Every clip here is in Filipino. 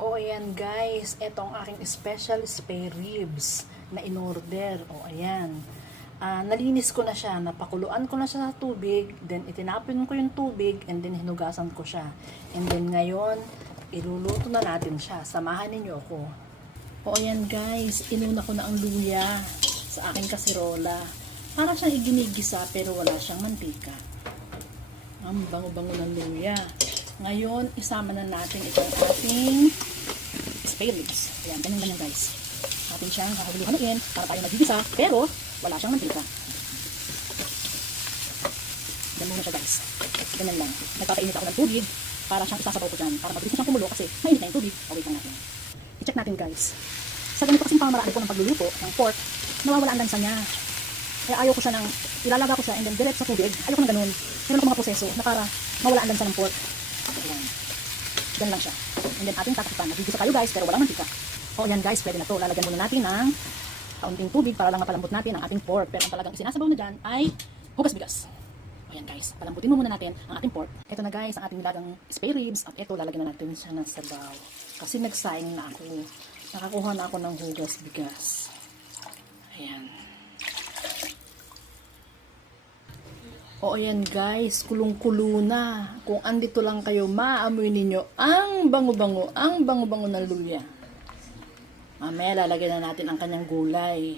O ayan guys, ito ang aking special spare ribs na in-order. O ayan. Nalinis ko na siya, napakuluan ko na siya sa tubig, then itinapon ko yung tubig, and then hinugasan ko siya. And then ngayon, iluluto na natin siya. Samahan ninyo ako. O ayan guys, inuna ko na ang luya sa aking kasirola. Para siyang iginigisa pero wala siyang mantika. Ang bango-bango ng luya. Ngayon, isama na natin itong ating spare ribs. Ayan, ganyan guys. Atin siyang kakaguluhanuin para tayo nagigisa, pero wala siyang mantika. Ganyan muna siya guys. Ganyan lang. Nagpapainit ako ng tubig para siyang isasabaw ko dyan. Para mabilis na siyang kumulo kasi mainit na yung tubig. Wait lang natin. I-check natin guys. Sa ganito kasing pamamaraan ko ng pagluluto ng pork, nawawala ang lansa niya. Kaya ayaw ko siya ng, ilalaga ko siya and then direct sa tubig. Ayaw ko ng ganun. Meron ko mga proseso na para mawala ang lansa ng pork. Ayan. Ganun lang siya. And then ating tatakpan. Nagigisa tayo guys pero walang mantika. O yan guys, pwede na to. Lalagyan muna natin ng kaunting tubig para lang mapalambot natin ang ating pork. Pero ang talagang isinasabaw na dyan ay hugas bigas. O yan guys, palambutin mo muna natin ang ating pork. Ito na guys, ang ating nilagang spare ribs. At ito, lalagyan na natin siya ng sabaw. Kasi nagsaing na ako. Nakakuha na ako ng hugas bigas. Ayan. O ayan guys, kulong-kulo na. Kung andito lang kayo, maamoy ninyo ang bango-bango ng luya. Mamaya lalagyan na natin ang kanyang gulay.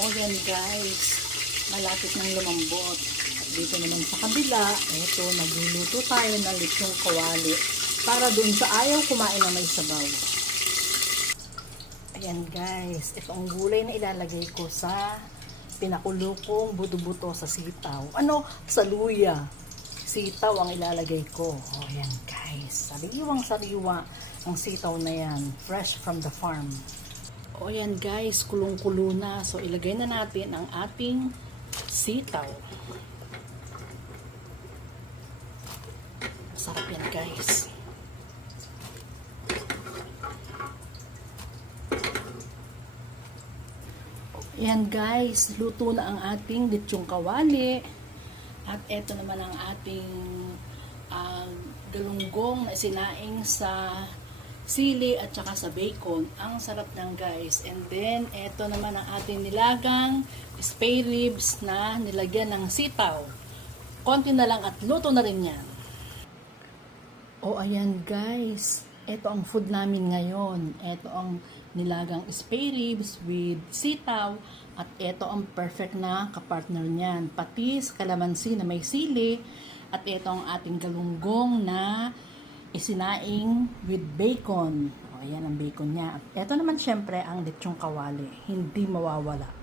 O ayan guys, malapit ng lumambot. At dito naman sa kabila, ito, nagluluto tayo ng lechong kawali para dun sa ayaw kumain na may sabaw. Ayan guys, ito ang gulay na ilalagay ko sa pinakulo kong buto-buto sa sitaw. Sa luya. Sitaw ang ilalagay ko. O, ayan guys. Sariwang-sariwa ang sitaw na yan. Fresh from the farm. O, ayan guys. Kulong-kulo na. So, ilagay na natin ang ating sitaw. Masarap yan guys. Ayan guys, luto na ang ating lechong kawali. At eto naman ang ating galunggong na sinaing sa sili at saka sa bacon. Ang sarap ng guys. And then, eto naman ang ating nilagang spare ribs na nilagyan ng sitaw. Konti na lang at luto na rin yan. O ayan guys, eto ang food namin ngayon. Eto ang nilagang spare ribs with sitaw at ito ang perfect na kapartner niyan. Patis, kalamansi na may sili at ito ang ating galunggong na isinaing with bacon. O, ayan ang bacon niya. At ito naman syempre ang lechong kawali. Hindi mawawala.